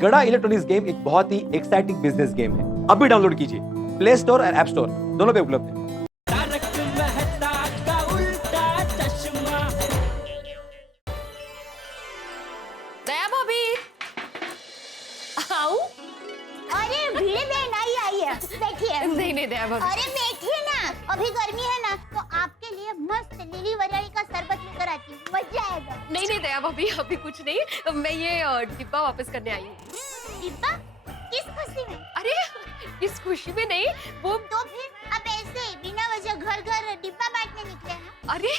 गड़ा electronics game एक बहुत ही एक्साइटिंग बिजनेस गेम है। अभी डाउनलोड कीजिए, प्ले स्टोर और ऐप स्टोर दोनों पे उपलब्ध है। दया भाभी आओ। अरे भिड़े बहन आइए बैठिए। नहीं नहीं दया भाभी। अरे बैठिए ना, अभी गर्मी है ना तो आपके लिए मस्त लिली वरियाली का शरबत लेकर आती हूँ, मजा आएगा। नहीं नहीं दया भाभी अभी कुछ नहीं, मैं ये डिब्बा वापस करने आई हूँ। डिब्बा? किस खुशी में? अरे इस खुशी में नहीं, वो तो फिर आप ऐसे बिना वजह घर घर डिब्बा बांटने निकले हैं? अरे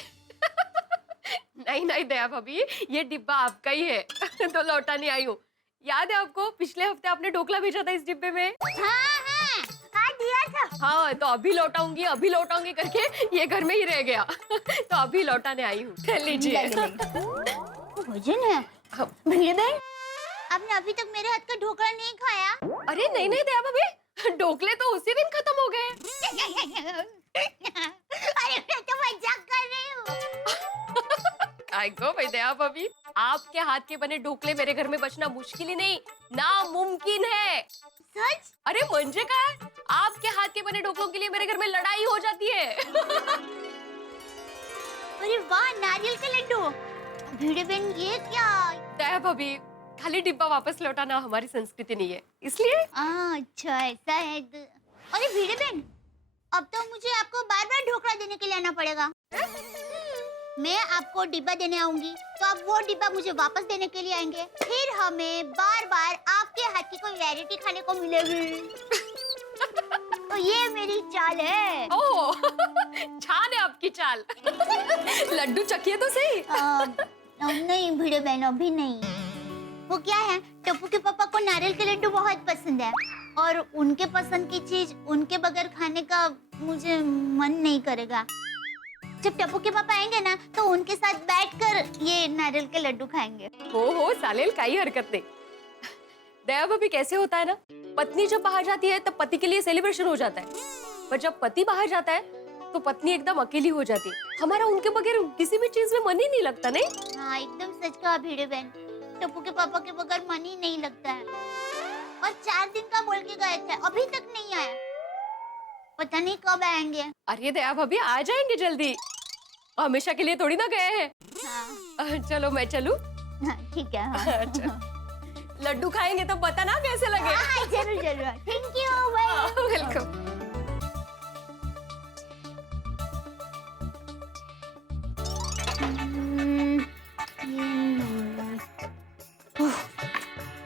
नहीं नहीं दया भाभी, ये डिब्बा आपका ही है तो लौटाने आई हूँ। याद है आपको, पिछले हफ्ते आपने ढोकला भेजा था इस डिब्बे में? हाँ दिया था। हाँ तो अभी लौटाऊंगी करके ये घर में ही रह गया तो अभी लौटाने आई हूँ, लीजिए। वजन है। हाँ। भिड़े बहन, आपने अभी तक मेरे हाथ का ढोकला नहीं खाया? अरे नहीं नहीं दया भाभी, ढोकले तो उसी दिन खत्म हो गए। अरे मैं तो मजाक कर रही हूँ। आइगो भाई दया भाभी, आपके हाथ के बने ढोकले मेरे घर में बचना मुश्किल ही नहीं, नामुमकिन है। सच? अरे म्हणजे काय, आपके हाथ के बने ढोकलों के लिए मेरे घर में लड़ाई हो जाती है। अरे वाह, नारियल के लड्डू। भिड़े बहन ये क्या? दया भाभी, खाली डिब्बा वापस लौटाना हमारी संस्कृति नहीं है, इसलिए। अच्छा ऐसा है। अरे भिड़े बहन, अब तो मुझे आपको बार बार ढोकला देने के लिए आना पड़ेगा। मैं आपको डिब्बा देने आऊंगी तो आप वो डिब्बा मुझे वापस देने के लिए आएंगे, फिर हमें बार बार आपके हाथ की कोई वैरायटी खाने को मिलेगी। तो ये मेरी चाल है। ओह छान है आपकी चाल। लड्डू चखिए तो सही। नहीं भिड़े बहन, अभी नहीं। वो क्या है, टप्पू के पापा को नारियल के लड्डू बहुत पसंद है और उनके पसंद की चीज उनके बगैर खाने का मुझे मन नहीं करेगा। जब टप्पू के पापा आएंगे ना तो उनके साथ बैठकर ये नारियल के लड्डू खाएंगे। हो चालेल, काही हरकत नहीं। दया भाभी कैसे होता है ना, पत्नी जब बाहर जाती है तब पति के लिए सेलिब्रेशन हो जाता है, पर जब पति बाहर जाता है तो पत्नी एकदम अकेली हो जाती है। हमारा उनके बगैर किसी भी चीज में मन ही नहीं लगता, नहीं? हाँ एकदम सच कहा भिड़े बहन, टप्पू के पापा के बगैर मन ही नहीं लगता है। और 4 दिन का बोल के गए थे, अभी तक नहीं आया, पता नहीं कब आएंगे। अरे दया भाभी आ जाएंगे जल्दी, हमेशा के लिए थोड़ी ना गए हैं। हाँ। चलो मैं चलूं? हाँ, ठीक है। हाँ। अच्छा। लड्डू खाएंगे तो बताना कैसे लगे। हाँ, जरूर जरूर। Thank you, bye. वेलकम।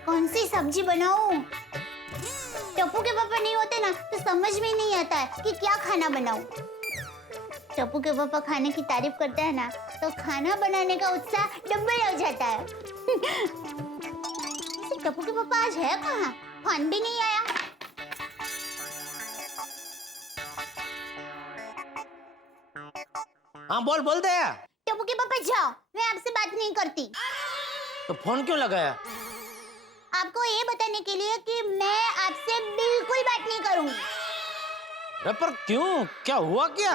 कौन सी सब्जी बनाऊं? टप्पू के पापा नहीं होते ना तो समझ में नहीं आता है कि क्या खाना बनाऊं। टप्पू के पापा खाने की तारीफ करते हैं ना तो खाना बनाने का उत्साह डबल हो जाता है। टप्पू के पापा आज है कहाँ? फोन भी नहीं आया। हाँ बोल बोल दे। टप्पू के पापा जाओ, मैं आपसे बात नहीं करती। तो फोन क्यों लगाया? आपको ये बताने के लिए कि मैं आपसे बिल्कुल बात नहीं करूंगी। अरे पर क्यों, क्या हुआ क्या?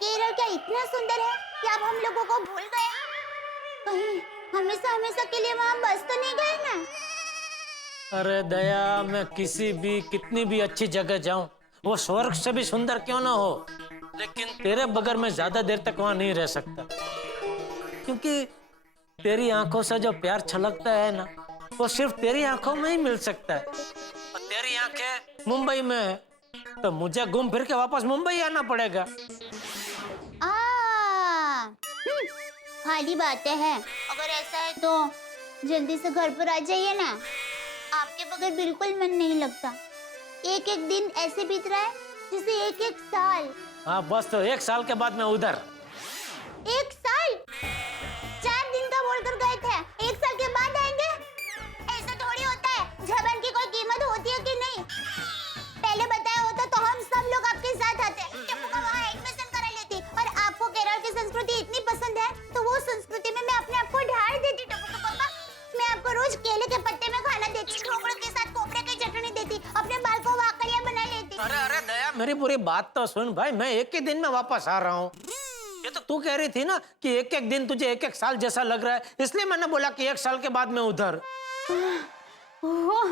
केरल क्या इतना सुंदर है कि आप हम लोगों को भूल गए? कहीं हमेशा हमेशा के लिए वहाँ बस तो नहीं गए ना? अरे दया, मैं किसी भी कितनी भी अच्छी जगह जाऊं, वो स्वर्ग से भी सुंदर क्यों ना हो, लेकिन तेरे बगैर मैं ज्यादा देर तक वहां नहीं रह सकता। क्योंकि तेरी आंखों से जो प्यार छलकता है ना, वो सिर्फ तेरी आंखों में ही मिल सकता है। और तेरी आंखें मुंबई में है तो मुझे घूम फिर के वापस मुंबई आना पड़ेगा। खाली बातें हैं। अगर ऐसा है तो जल्दी से घर पर आ जाइए ना, आपके बगैर बिल्कुल मन नहीं लगता। एक एक दिन ऐसे बीत रहा है जैसे एक एक साल। हाँ बस, तो 1 साल के बाद मैं उधर। 1 साल? 4 दिन का बोलकर गए थे, 1 साल के बाद आएंगे? ऐसा थोड़ी होता है, जबान की कोई कीमत होती है कि नहीं? पहले बताया होता तो हम सब लोग आपके साथ आते, टप्पू का वहाँ एडमिशन करा लेती। और आपको केरल की संस्कृति इतनी पसंद है तो वो संस्कृति में मैं अपने आप को ढाल देती। टप्पू का पापा, मैं आपको रोज केले के पत्ते में खाना देती, ढोकले के साथ कोपरे की चटनी देती, अपने बाल को वाकड़ियाँ बना लेती। अरे दया, मेरी पूरी बात तो सुन भाई, मैं एक ही दिन में वापस आ रहा हूँ। ये तो तू कह रही थी ना कि एक एक दिन तुझे एक एक साल जैसा लग रहा है, इसलिए मैंने बोला कि 1 साल के बाद मैं उधर। ओह,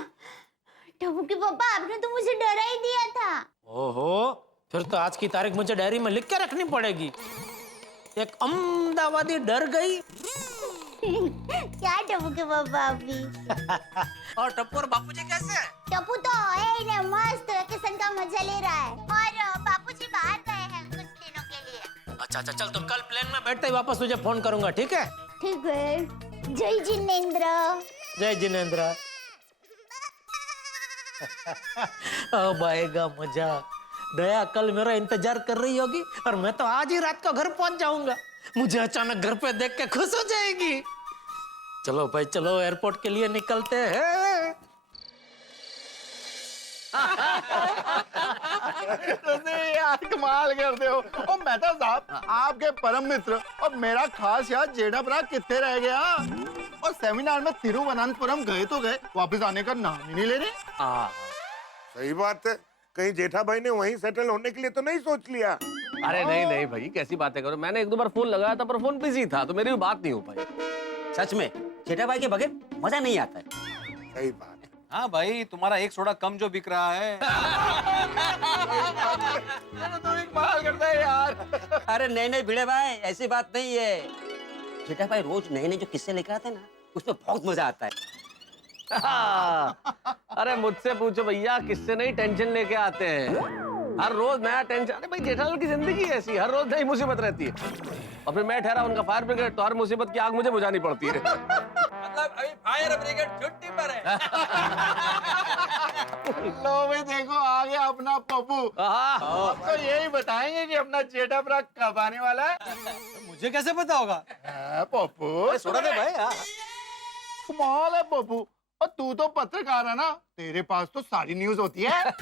टप्पू के पापा आपने तो मुझे डरा ही दिया था। ओहो, फिर तो आज की तारीख मुझे डायरी में लिख के रखनी पड़ेगी। एक अहमदाबादी डर गई। क्या टप्पू के पापा अभी? और टप्पू और बापूजी कैसे हैं? टप्पू तो है ही ना, मस्त वेकेशन का मजा ले रहा है। और बापूजी बाहर गए हैं कुछ दिनों के लिए। अच्छा अच्छा, चल तो कल प्लेन में बैठते ही वापस तुझे फोन करूंगा, ठीक है? ठीक है। जय जिनेंद्र। जय जिनेंद्र। अब आएगा मजा। दया कल मेरा इंतजार कर रही होगी और मैं तो आज ही रात को घर पहुंच जाऊंगा। मुझे अचानक घर पे देख के खुश हो जाएगी। चलो भाई चलो, एयरपोर्ट के लिए निकलते हैं। यार कमाल करते हो। और मेहता साहब, आपके परम मित्र और मेरा खास यार जेठा भरा कितने रह गया। और सेमिनार में तिरुवनंतपुरम गए तो गए, वापस आने का नाम ही नहीं ले रहे। सही बात है, कहीं जेठा भाई ने वहीं सेटल होने के लिए तो नहीं सोच लिया? अरे नहीं नहीं भाई, कैसी बातें करो। मैंने एक दो बार फोन लगाया था पर फोन बिजी था, तो मेरी भी बात नहीं हो पाई। सच में जेठा भाई के बगैर मजा नहीं आता है। सही बात है। हाँ भाई, तुम्हारा एक सोडा कम जो बिक रहा है। तो कमाल करता है यार। अरे नहीं नहीं भिड़े भाई, ऐसी बात नहीं है। जेठा भाई रोज नए नए जो किस्से लेकर आते हैं ना, उसमें बहुत मजा आता है। अरे मुझसे पूछो भैया, किससे नहीं टेंशन लेके आते हैं। हर रोज नया टेंशन। अरे भाई जेठालाल की जिंदगी ऐसी, हर रोज नई मुसीबत रहती है। और फिर मैं ठहरा उनका फायर ब्रिगेड, तो हर मुसीबत की आग मुझे बुझानी पड़ती है। मतलब अभी फायर ब्रिगेड छुट्टी पर है। लो भाई देखो, आ गया अपना पप्पू। अब तो यही बताएंगे कि अपना जेठा भरा कब आने वाला है। मुझे कैसे पता होगा? पप्पू सोडा दे भाई। कमाल है पप्पू। और तू तो पत्रकार है ना, तेरे पास तो सारी न्यूज होती है।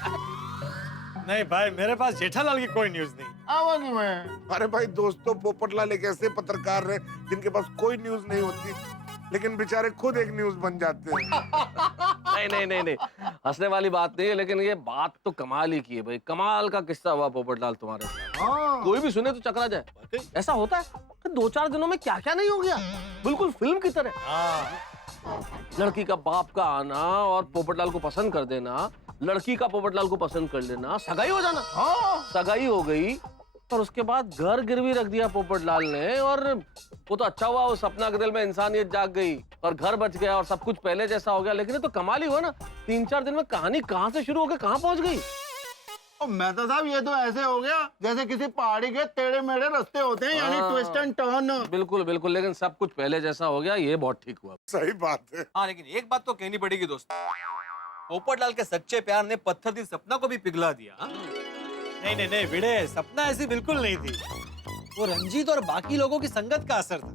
नहीं भाई, मेरे पास जेठालाल की कोई न्यूज नहीं। आवागी मैं। अरे भाई दोस्तों, पोपटलाल एक ऐसे पत्रकार रहे जिनके पास कोई न्यूज नहीं होती, लेकिन बेचारे खुद एक न्यूज बन जाते हैं। नहीं नहीं नहीं नहीं, हंसने वाली बात नहीं है, लेकिन ये बात तो कमाल ही की है भाई। कमाल का किस्सा हुआ पोपटलाल तुम्हारे साथ। कोई भी सुने तो चकरा जाए। ऐसा होता है कि 2-4 दिनों में क्या क्या नहीं हो गया, बिल्कुल फिल्म की तरह। लड़की का बाप का आना और पोपटलाल को पसंद कर देना, लड़की का पोपटलाल को पसंद कर लेना, सगाई हो जाना। सगाई हो गई और उसके बाद घर गिरवी रख दिया पोपटलाल ने। और वो तो अच्छा हुआ, उस सपना के दिल में इंसानियत जाग गई और घर बच गया और सब कुछ पहले जैसा हो गया। लेकिन ये तो कमाल ही हुआ ना, 3-4 दिन में कहानी कहाँ से शुरू होकर कहाँ पहुंच गई। और मेहता साहब, ये तो ऐसे हो गया जैसे किसी पहाड़ी के टेढ़े मेढ़े रास्ते होते हैं, यानी ट्विस्ट एंड टर्न। बिल्कुल बिल्कुल, लेकिन सब कुछ पहले जैसा हो गया, ये बहुत ठीक हुआ। सही बात है। हाँ, लेकिन एक बात तो कहनी पड़ेगी दोस्त, पोपटलाल के सच्चे प्यार ने पत्थर दी सपना को भी पिघला दिया। नहीं नहीं नहीं भिड़े, सपना ऐसी बिल्कुल नहीं थी। वो रंजीत और बाकी लोगों की संगत का असर था।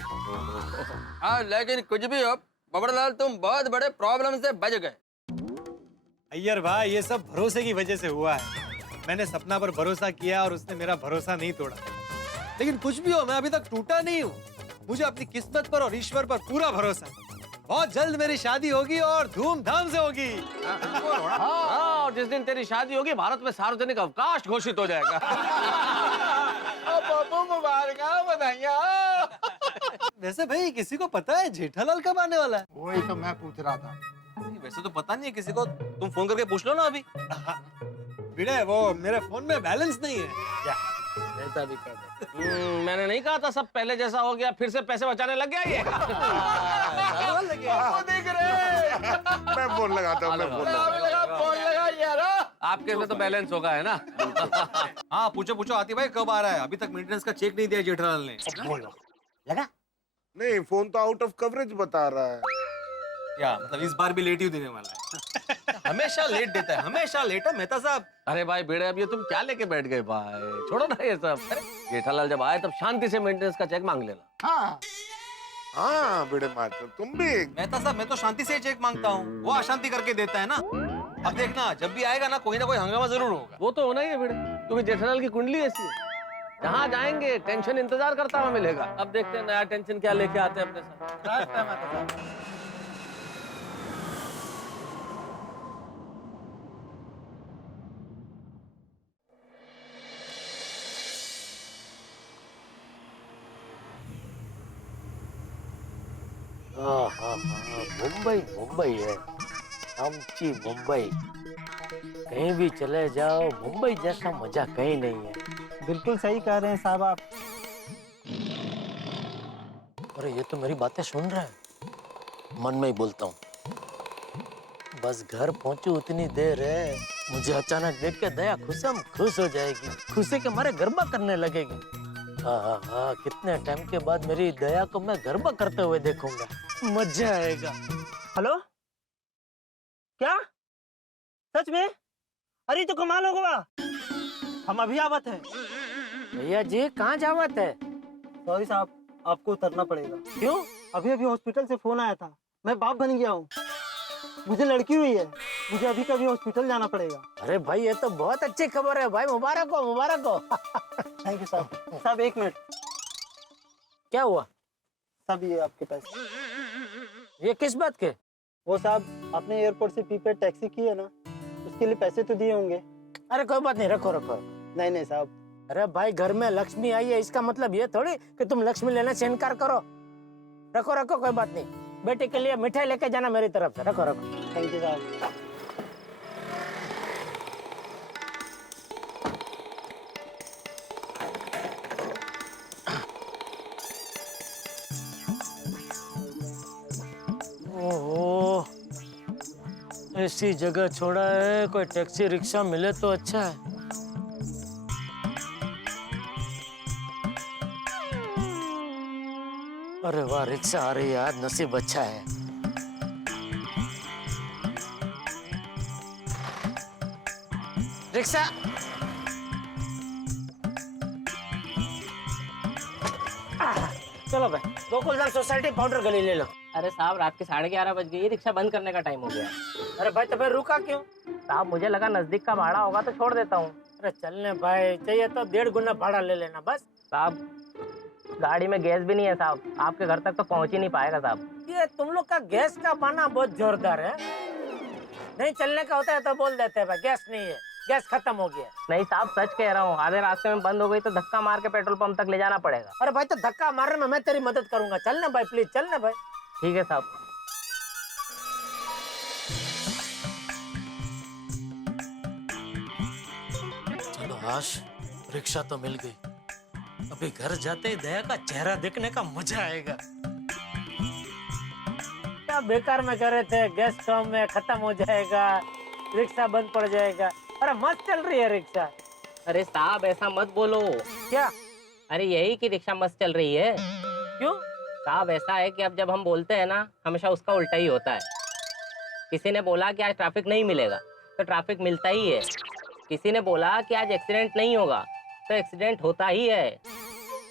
हाँ, लेकिन कुछ भी हो पोपटलाल, तुम बहुत बड़े प्रॉब्लम से बच गए। अय्यर भाई, ये सब भरोसे की वजह से हुआ है। मैंने सपना पर भरोसा किया और उसने मेरा भरोसा नहीं तोड़ा। लेकिन कुछ भी हो, मैं अभी तक टूटा नहीं हूँ। मुझे अपनी किस्मत पर और ईश्वर पर पूरा भरोसा है। बहुत जल्द मेरी शादी होगी और धूमधाम से होगी। हाँ, और जिस दिन तेरी शादी होगी, भारत में सार्वजनिक अवकाश घोषित हो जाएगा। पप्पू मुबारक, बधाइयाँ। वैसे भाई, किसी को पता है जेठालाल कब आने वाला है? वही तो मैं पूछ रहा था। वैसे तो पता नहीं है किसी को, तुम फोन करके पूछ लो ना अभी। भिड़े, वो मेरे फोन में बैलेंस नहीं है। ऐसा भी कर दे। मैंने नहीं कहा था सब पहले जैसा हो गया, फिर से पैसे बचाने लग गया ये। पप्पू दिख रहे। मैं फोन लगाता हूँ, मैं फोन लगाता हूँ। फोन लगा यार। आपके में तो बैलेंस होगा, है ना? हाँ, पूछो पूछो आती भाई कब आ रहा है। अभी तक मेंटेनेंस का चेक नहीं दिया जेठालाल ने। लगा? नहीं, फोन तो आउट ऑफ कवरेज बता रहा है। क्या मतलब इस बार भी लेट ही देने वाला है? हमेशा लेट देता है, हमेशा लेट है मेहता साहब। अरे भाई बेड़े, अब ये तुम क्या लेके बैठ गए भाई? छोड़ो ना ये सब। अरे जेठालाल जब आए तब शांति से मेंटेनेंस का चेक मांग लेना। हाँ हाँ बेड़े मास्टर, तुम भी। मेहता साहब, मैं तो शांति से चेक मांगता हूँ, वो अशांति करके देता है ना। अब देखना, जब भी आएगा ना कोई हंगामा जरूर होगा। वो तो होना ही है बेड़े, क्योंकि जेठालाल की कुंडली ऐसी है। जहाँ जाएंगे टेंशन इंतजार करता हुआ मिलेगा। अब देखते हैं नया टेंशन क्या लेके आते हैं अपने साथ। मुंबई मुंबई है। आमची मुंबई, कहीं भी चले जाओ मुंबई जैसा मजा कहीं नहीं है। बिल्कुल सही कह रहे हैं साहब आप। अरे ये तो मेरी बातें सुन रहा है, मन में ही बोलता हूँ। बस घर पहुंचू उतनी देर है, मुझे अचानक देख के दया खुशम खुश हो जाएगी, खुशी के मारे गरबा करने लगेगी। हाँ, कितने टाइम के बाद मेरी दया को मैं गरबा करते हुए देखूंगा, मजा आएगा। हेलो, क्या सच में? अरे तो कमाल हो गया, हम अभी आवत हैं। भैया जी कहाँ जावत है? सॉरी साहब, आपको उतरना पड़ेगा। क्यों? अभी अभी हॉस्पिटल से फोन आया था, मैं बाप बन गया हूँ, मुझे लड़की हुई है, मुझे अभी कभी हॉस्पिटल जाना पड़ेगा। अरे भाई ये तो बहुत अच्छी खबर है भाई, मुबारक हो मुबारक हो। थैंक यू साहब। साहब 1 मिनट। क्या हुआ? साहब ये आपके पैसे। ये किस बात के? वो साहब आपने एयरपोर्ट से प्रीपेड टैक्सी की है ना, उसके लिए पैसे तो दिए होंगे। अरे कोई बात नहीं, रखो रखो। नहीं नहीं साहब। अरे भाई घर में लक्ष्मी आई है, इसका मतलब ये थोड़ी कि तुम लक्ष्मी लेने से इनकार करो। रखो रखो, कोई बात नहीं। बेटे के लिए मिठाई लेके जाना मेरी तरफ से, रखो रखो। थैंक यू साहब। ओहो, ऐसी जगह छोड़ा है, कोई टैक्सी रिक्शा मिले तो अच्छा है। अरे वाह, रिक्शा आ रही है, आज नसीब अच्छा है। रिक्शा। चलो भाई, गोकुलधाम सोसाइटी पाउडर गली ले लो। अरे साहब रात के 11:30 बज गई, रिक्शा बंद करने का टाइम हो गया। अरे भाई तो फिर रुका क्यों? साहब मुझे लगा नजदीक का भाड़ा होगा तो छोड़ देता हूँ। अरे चलने भाई, चाहिए तो 1.5 गुना भाड़ा ले लेना बस। साहब गाड़ी में गैस भी नहीं है साहब, आपके घर तक तो पहुँच ही नहीं पाएगा साहब। ये तुम लोग का गैस का बहाना बहुत जोरदार है। नहीं चलने का होता है तो बोल देते हैं भाई गैस नहीं है, गैस खत्म हो गया। नहीं साहब सच कह रहा हूँ, आधे रास्ते में बंद हो गई तो धक्का मार के पेट्रोल पंप तक ले जाना पड़ेगा। अरे भाई तो धक्का मारने में मैं तेरी मदद करूंगा, चलना भाई प्लीज, चलना भाई। ठीक है साहब। चलो आश, रिक्शा तो मिल गई, अभी घर जाते ही दया का चेहरा देखने का मजा आएगा। क्या बेकार में कर रहे थे, गैस तो में खत्म हो जाएगा, रिक्शा बंद पड़ जाएगा। अरे मस्त चल रही है रिक्शा। अरे साहब ऐसा मत बोलो। क्या? अरे यही कि रिक्शा मस्त चल रही है। क्यों? साहब ऐसा है कि अब जब हम बोलते हैं ना, हमेशा उसका उल्टा ही होता है। किसी ने बोला कि आज ट्रैफिक नहीं मिलेगा तो ट्रैफिक मिलता ही है। किसी ने बोला कि आज एक्सीडेंट नहीं होगा तो एक्सीडेंट होता ही है।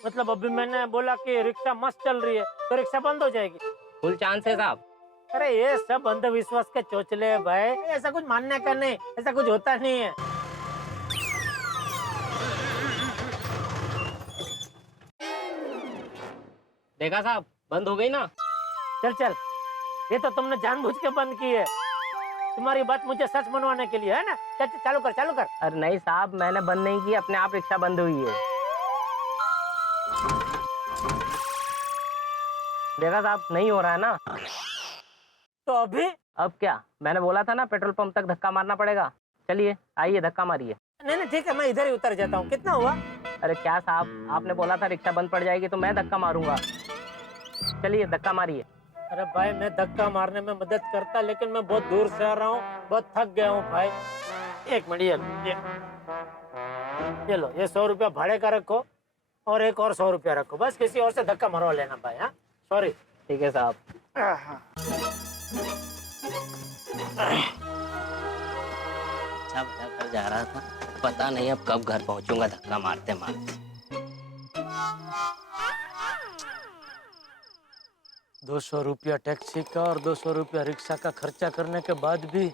मतलब अभी मैंने बोला कि रिक्शा मस्त चल रही है तो रिक्शा बंद हो जाएगी? फुल चांस है साहब। अरे ये सब अंधविश्वास के चोचले है भाई, ऐसा कुछ मानने का नहीं, ऐसा कुछ होता नहीं है। देखा साहब बंद हो गई ना। चल चल, ये तो तुमने जानबूझ के बंद की है, तुम्हारी बात मुझे सच मनवाने के लिए है ना। चल चल, चालू कर चालू कर। अरे नहीं साहब मैंने बंद नहीं की, अपने आप रिक्शा बंद हुई है। देखा साहब नहीं हो रहा है ना। तो अभी? अब क्या, मैंने बोला था ना पेट्रोल पंप तक धक्का मारना पड़ेगा। चलिए आइए धक्का मारिए। नहीं नहीं ठीक है, मैं इधर ही उतर जाता हूँ। कितना हुआ? अरे क्या साहब, आपने बोला था रिक्शा बंद पड़ जाएगी तो मैं धक्का मारूंगा। चलिए धक्का मारिए। अरे भाई मैं धक्का मारने में मदद करता, लेकिन मैं बहुत दूर से आ रहा हूँ, बहुत थक गया हूँ भाई। 1 मिनट, ये लो, ये 100 रुपया भाड़े का रखो और एक और 100 रुपया रखो, बस किसी और से धक्का मरवा लेना भाई। हाँ सॉरी। ठीक है साहब। अच्छा बता कर जा रहा था, पता नहीं अब कब घर पहुंचूंगा धक्का मारते मारते। 200 रुपया टैक्सी का और 200 रुपया रिक्शा का खर्चा करने के बाद भी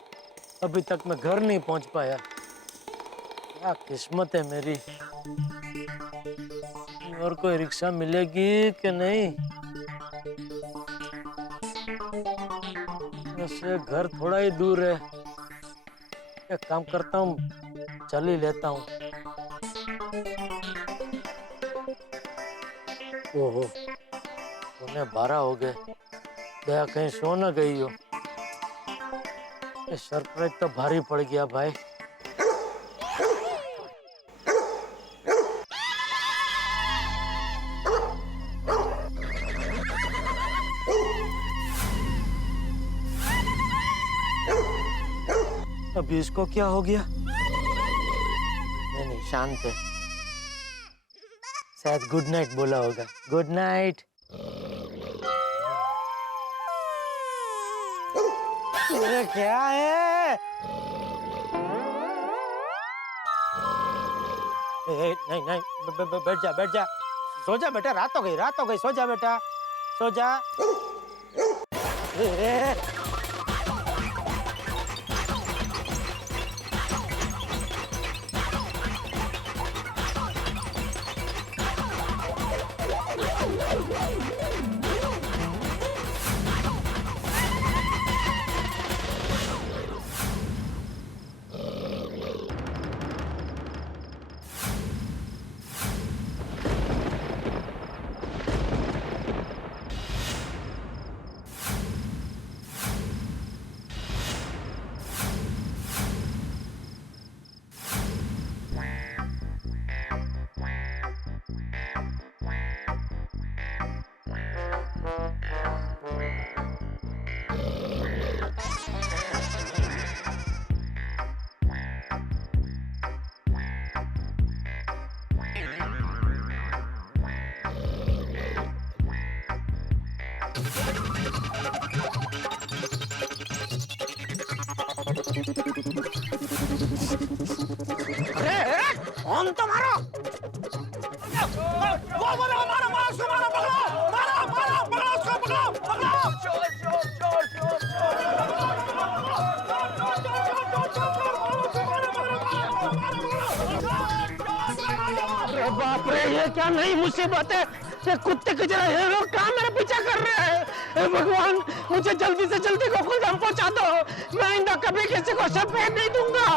अभी तक मैं घर नहीं पहुंच पाया। क्या किस्मत है मेरी। और कोई रिक्शा मिलेगी कि नहीं? वैसे घर थोड़ा ही दूर है, एक काम करता हूँ, चल ही लेता हूँ। ओहो 12:15 हो गए, दया कहीं सो न गई हो। ये सरप्राइज तो भारी पड़ गया भाई। अभी इसको क्या हो गया? नहीं शांत है, शायद गुड नाइट बोला होगा। Good night. ये क्या है? नहीं बैठ जा सो जा बेटा, रात हो गई सो जा बेटा, सो जा। कौन तो मारो? अरे बाप रे, ये क्या नई मुसीबत है? ये कुत्ते की तरह ये लोग कहाँ मेरा पीछा कर रहे हैं? हे भगवान, मुझे जल्दी से जल्दी गोकुलधाम पहुंचा दो। मैं इनका कभी किसी को सफेद नहीं दूंगा।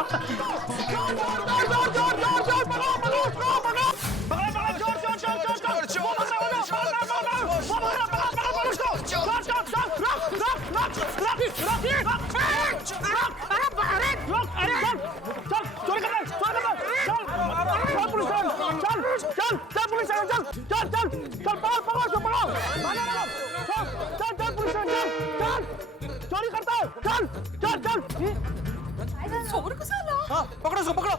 चोरी करता है, चल चोर को साला। हाँ, पकड़ो उसको, पकड़ो।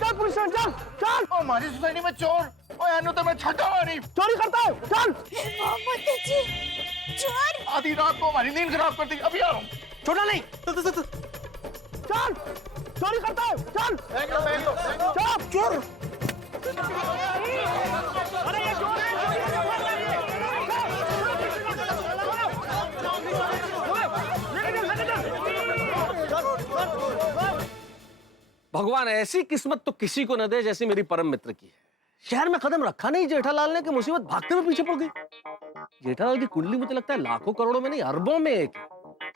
चल पुलिस चल चल। हमारी सोसाइटी में चोर, ओ यानो तो मैं छठा नहीं। चोरी करता है, चल। चोर आधी रात को हमारी नींद खराब कर दी। अभी आ रहा हूँ। छोड़ा नहीं, चल चोरी करता है, चल चल चोर। अरे ये चोर है। भगवान ऐसी किस्मत तो किसी को न दे जैसी मेरी परम मित्र की है। शहर में कदम रखा नहीं जेठालाल ने कि मुसीबत भागते हुए पीछे पड़ गई। जेठालाल की कुंडली मुझे लगता है लाखों करोड़ों में नहीं अरबों में एक है।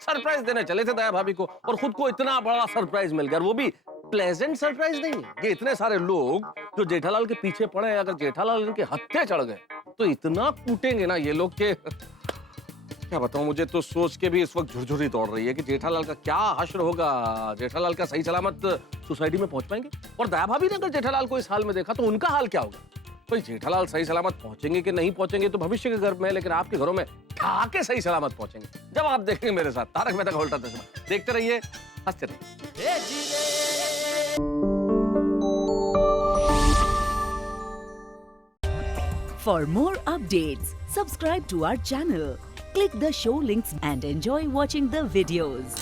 सरप्राइज देने चले थे दया भाभी को और खुद को इतना बड़ा सरप्राइज मिल गया, वो भी प्लेजेंट सरप्राइज नहीं है। ये इतने सारे लोग जो जेठालाल के पीछे पड़े हैं, अगर जेठालाल इनके हत्थे चढ़ गए तो इतना कूटेंगे ना ये लोग के क्या बताऊं। मुझे तो सोच के भी इस वक्त झुरझुरी दौड़ रही है कि जेठालाल का क्या हश्र होगा। जेठालाल का सही सलामत सोसाइटी में पहुंच पाएंगे? और दया भाभी ने अगर जेठालाल को इस हाल में देखा तो उनका हाल क्या होगा? भाई जेठालाल सही सलामत पहुंचेंगे कि नहीं पहुंचेंगे तो भविष्य के घर में, लेकिन आपके घरों में आके सही सलामत पहुंचेंगे जब आप देखेंगे मेरे साथ तारक मेहता का उल्टा चश्मा। देखते रहिए, हंसते रहिए। For more updates, subscribe to our channel, click the show links and enjoy watching the videos.